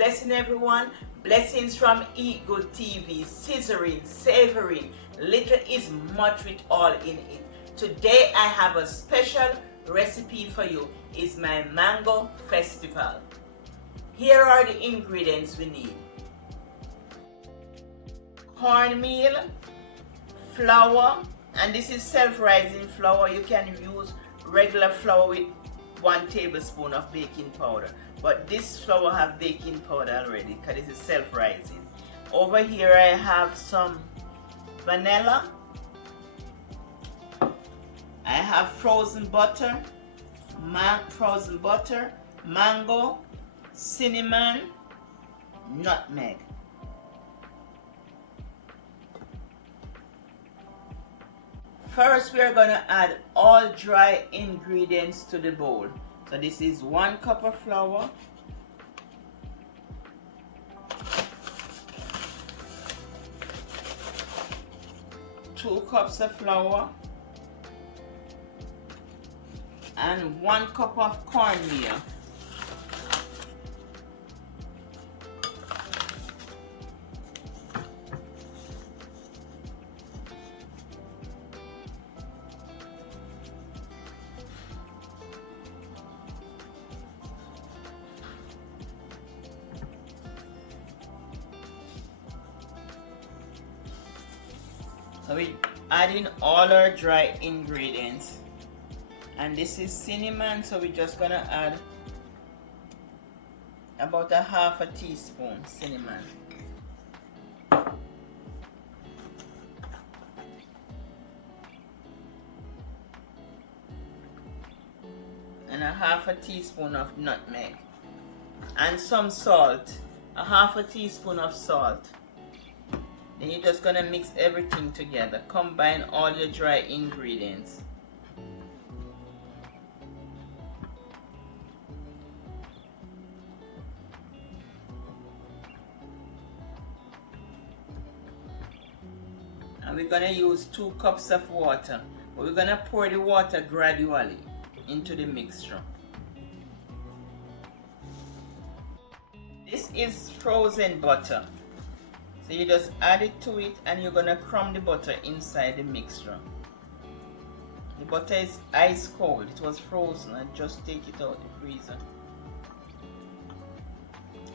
blessing everyone. Blessings from Eat Good TV. Scissoring, savoring. Little is much with all in it. Today I have a special recipe for you. It's my mango festival. Here are the ingredients we need. Cornmeal, flour, and this is self-rising flour. You can use regular flour with 1 tablespoon of baking powder, but this flour have baking powder already because this is self-rising. Over here I have some vanilla, I have frozen butter, mango, cinnamon, nutmeg. First, we are going to add all dry ingredients to the bowl. So this is 1 cup of flour, 2 cups of flour, and 1 cup of cornmeal. So we add in all our dry ingredients, and this is cinnamon, so we're just gonna add about 1/2 teaspoon cinnamon. And 1/2 teaspoon of nutmeg, and some salt, 1/2 teaspoon of salt. Then you're just gonna mix everything together. Combine all your dry ingredients. And we're gonna use 2 cups of water, but we're gonna pour the water gradually into the mixture. This is frozen butter. So you just add it to it, and you're gonna crumb the butter inside the mixture. The butter is ice cold. It was frozen. I just take it out of the freezer.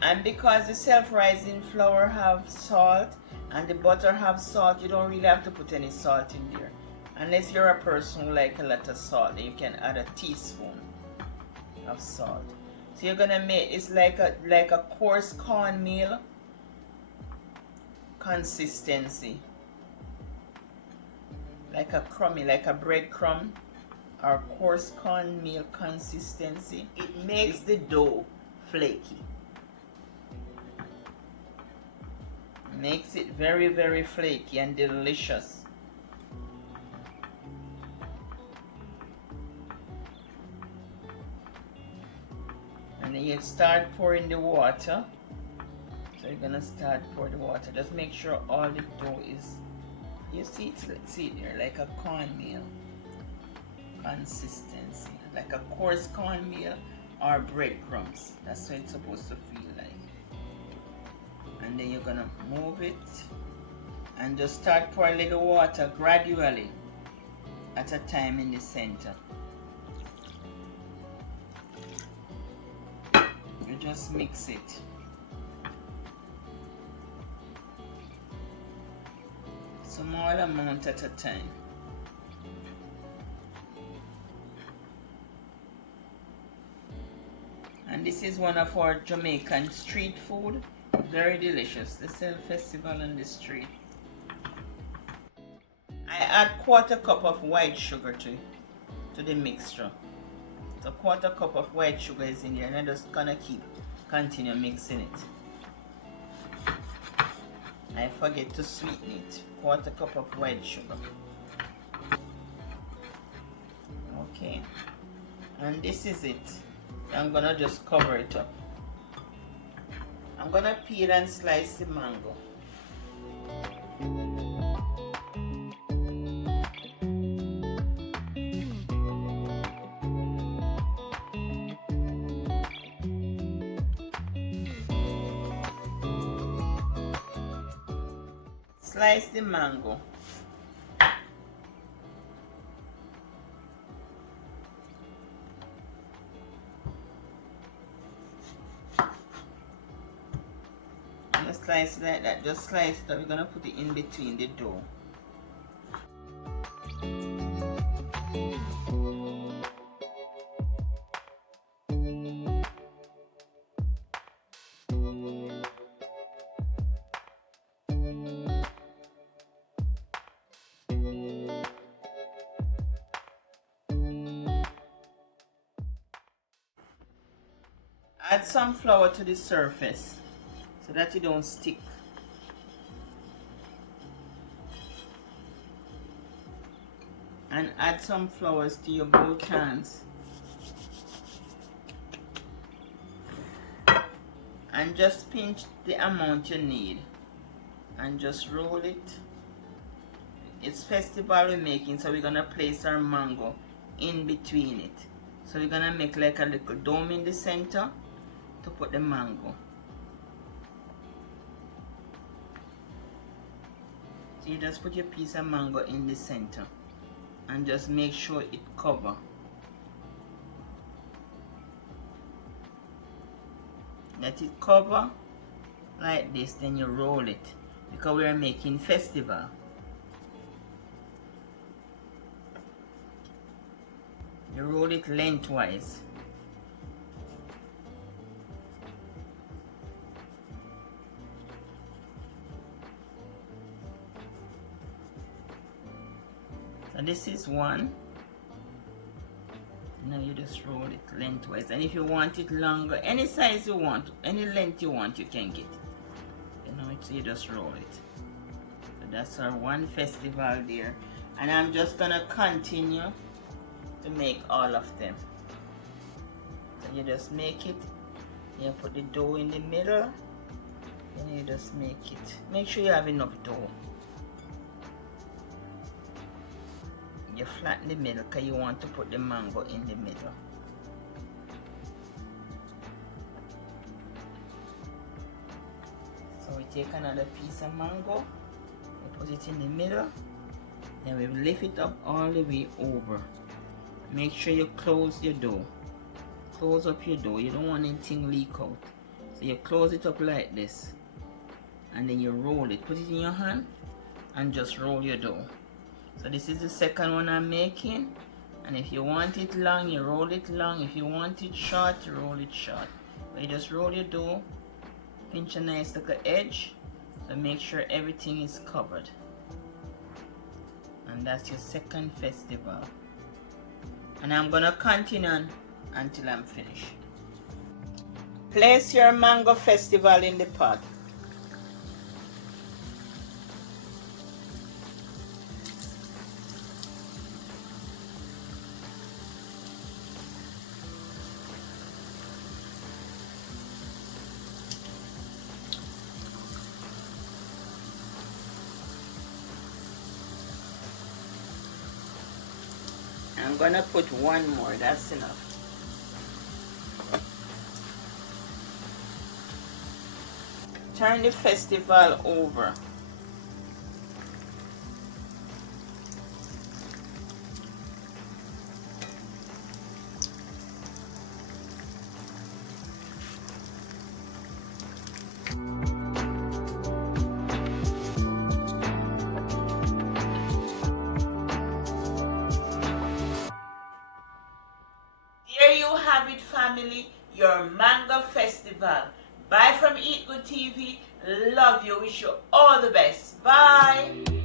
And because the self-rising flour have salt and the butter have salt, you don't really have to put any salt in there. Unless you're a person who like a lot of salt, then you can add a teaspoon of salt. So you're gonna make it's like a coarse cornmeal consistency, like a crummy, like a breadcrumb or coarse cornmeal consistency. It makes the dough flaky. Makes it very, very flaky and delicious. And then you start pouring the water. So you're gonna start pour the water. Just make sure all the dough is, you see it there, like a cornmeal consistency, like a coarse cornmeal or breadcrumbs. That's what it's supposed to feel like. And then you're gonna move it and just start pouring a little water gradually at a time in the center. You just mix it. Small amount at a time. And this is one of our Jamaican street food. Very delicious. They sell festival on the street. I add 1/4 cup of white sugar to the mixture. So 1/4 cup of white sugar is in here, and I'm just gonna continue mixing it. I forget to sweeten it. 1/4 cup of white sugar. Okay, and this is it. I'm gonna just cover it up. I'm gonna peel and slice the mango. slice the mango. Just slice it like that. Just slice it up. We're gonna put it in between the dough. Add some flour to the surface so that it don't stick. And add some flours to your both hands. And just pinch the amount you need. And just roll it. It's festival we're making, so we're gonna place our mango in between it. So we're gonna make like a little dome in the center to put the mango. So you just put your piece of mango in the center and just make sure it cover. Let it cover like this, then you roll it because we are making festival. You roll it lengthwise. So this is one. Now you just roll it lengthwise, and if you want it longer, any size you want, any length you want, you can get. You know, so you just roll it. So that's our one festival there, and I'm just gonna continue to make all of them. So you just make it. You put the dough in the middle, and you just make it. Make sure you have enough dough. You flatten the middle because you want to put the mango in the middle. So we take another piece of mango, we put it in the middle, then we lift it up all the way over. Make sure you close your dough. Close up your dough. You don't want anything leak out. So you close it up like this, and then you roll it. Put it in your hand and just roll your dough. So this is the second one I'm making, and if you want it long, you roll it long. If you want it short, you roll it short. But you just roll your dough, pinch a nice little edge, so make sure everything is covered. And that's your second festival. And I'm gonna continue until I'm finished. Place your mango festival in the pot. I'm gonna put one more, that's enough. Turn the festival over. There you have it, family, your mango festival. Bye from Eat Good TV. Love you. Wish you all the best. Bye.